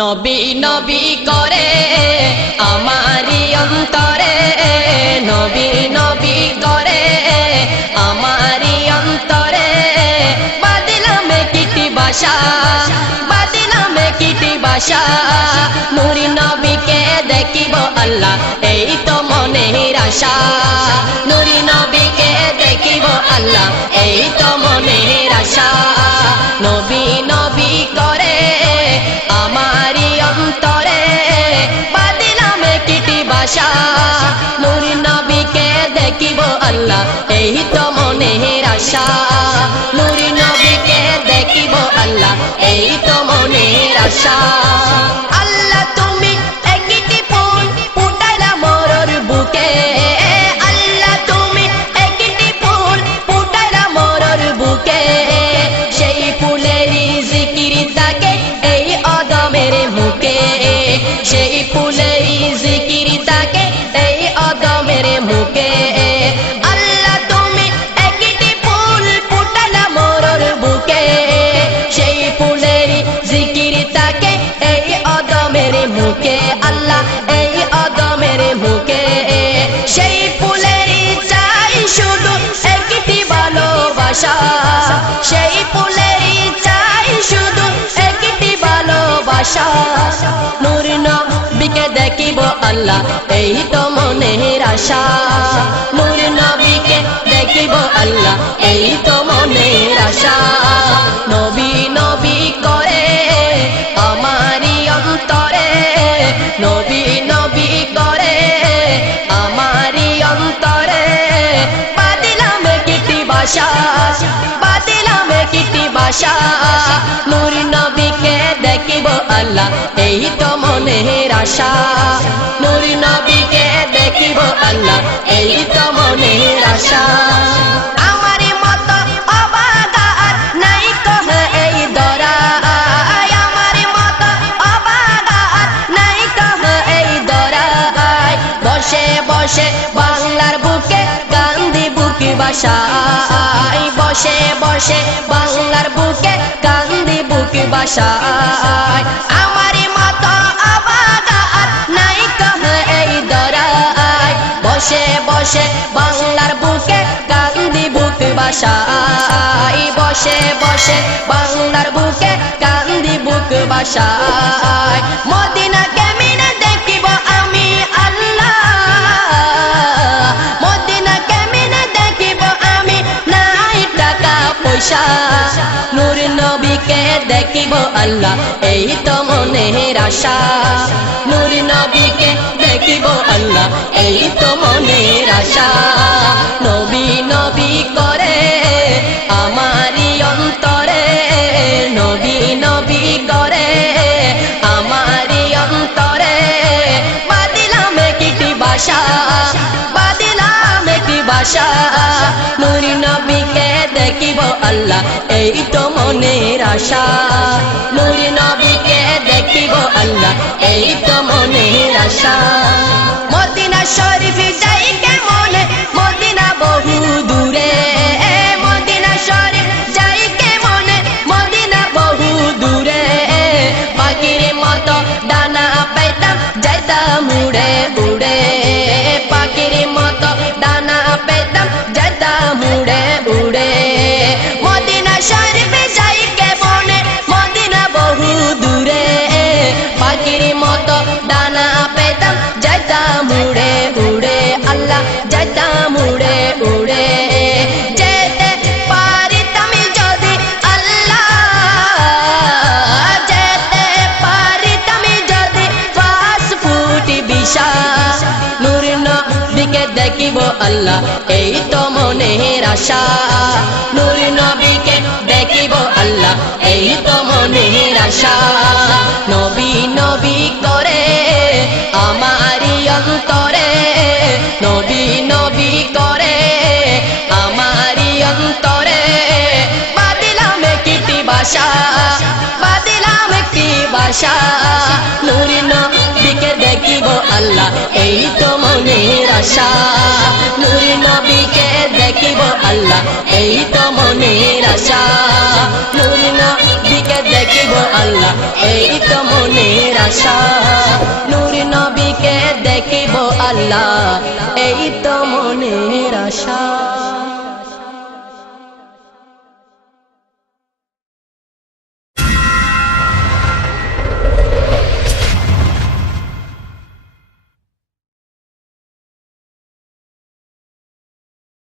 নবী নবী করে আমারি অন্তরে, নবী নবী করে আমারি অন্তরে। বাদিলাম কিটি বাসা, বাদিলাম কিটি বাসা, নূরি নবীকে দেখিব আল্লাহ এই তো মনের আশা। নূরি নবীকে দেখিব আল্লাহ এই তো মনের আশা। নবী নবী করে আমারি অন্তরে, বাদিলাম কিটি বাসা, নূরি নবীকে দেখিব আল্লাহ এই তো মনের আশা। নূরি নবীকে দেখিব আল্লাহ এই তো মনের আশা। আল্লাহ তুমি একটি ফুল ফুটাইলা মোর বুকে, আল্লাহ তুমি একটি ফুল ফুটাইলা মোর বুকে। সেই ফুলেরই জিকির থাকে এই অদমের মুখে, সেই ফুলেরই জিকির থাকে এই অদমের মুখে। আল্লাহ তুমি একটি ফুল ফুটাইলা মোর বুকে, সেই ফুলেরই জিকির থাকে এই অদমের মুখে। আল্লাহ এই অদমের মুখে, সেই ফুলেরই চাই শুধু একটি ভালোবাসা, সেই ফুলেরই চাই শুধু একটি ভালোবাসা। নূর নবীকে দেখিব আল্লাহ এই তো মনের আশা। নূর নবীকে দেখিব আল্লাহ এই তো মনের আশা। নবী নবী করে আমারি অন্তরে, নবী নবী করে আমারি অন্তরে। বাদিলাম কিটি বাসা, বাদিলাম কিটি বাসা, নূর নবীকে দেখিব আল্লাহ এই তো মনের আশা। নূর নবীকে দেখিব আল্লাহ এই তো মনের আশা। আমারি মত অবাগা আর নাই কহ এই দরায়, আমারি মত অবাগা আর নাই কহ এই দরায়। বসে বসে বাংলার বুকে কান্দি বুকি বাসায়, বসে বসে বাংলার বুকে কান্দি বুকি বাসায়। আমারি মত অবাগা আর নাই কহ এই দরায়, বসে বসে বাংলার বুকে কান্দি বুক বাসায়, বসে বসে বাংলার বুকে কান্দি বুক বাসায়। মদিনা কেমনে দেখিব আমি আল্লাহ, মদিনা কেমনে দেখিব আমি নাই টাকা পয়সা। নূর নবীকে দেখিব আল্লাহ এই তো মনের আশা। নূর নবীকে দেখিব আল্লাহ এই তো মনের আশা। নবী নবী করে আমারি অন্তরে, নবী নবী করে আমারি অন্তরে। বাদিলাম কিটি বাসা, বাদিলাম একটি বাসা, নূর নবীকে দেখিব আল্লাহ এই তো মনের আশা। নূর নবীকে দেখিব আল্লাহ এই তো মনের আশা। মদিনা শরীফ যাই কেমনে, মদিনা বহু দূরে, মদিনা শরীফ যাই কেমনে, মদিনা বহু দূরে। পাখির মতো ডানা পাইতাম যাইতাম উড়ে উড়ে, পাখির মতো ডানা পাইতাম যাইতাম উড়ে উড়ে। মদিনা শরীফ যাই কেমনে, মদিনা বহু দূরে, পাখির মতো ডানা পেতাম যাইতাম উড়ে উড়ে। আল্লাহ যাইতাম উড়ে উড়ে। যেতে পারিতাম যদি আল্লাহ, যেতে পারিতাম যদি 5 ফুট বিশা। নূর নবীকে দেখিব আল্লাহ এই তো মনের আশা। নূর নবীকে দেখিব আল্লাহ এই তো মনের আশা। নবী নবী করে আমারি অন্তরে, নবী নবী করে আমারি অন্তরে। বাদিলাম কিটি বাসা, বাদিলাম একটি বাসা, নূর নবীকে দেখিব আল্লাহ এই তো মনের আশা। নূর নবীকে দেখিব আল্লাহ এই তো মনের আশা। নূর নবীকে দেখিব আল্লাহ এই তো মনের আশা নূর নবীকে দেখিব আল্লাহ এই তো মনের আশা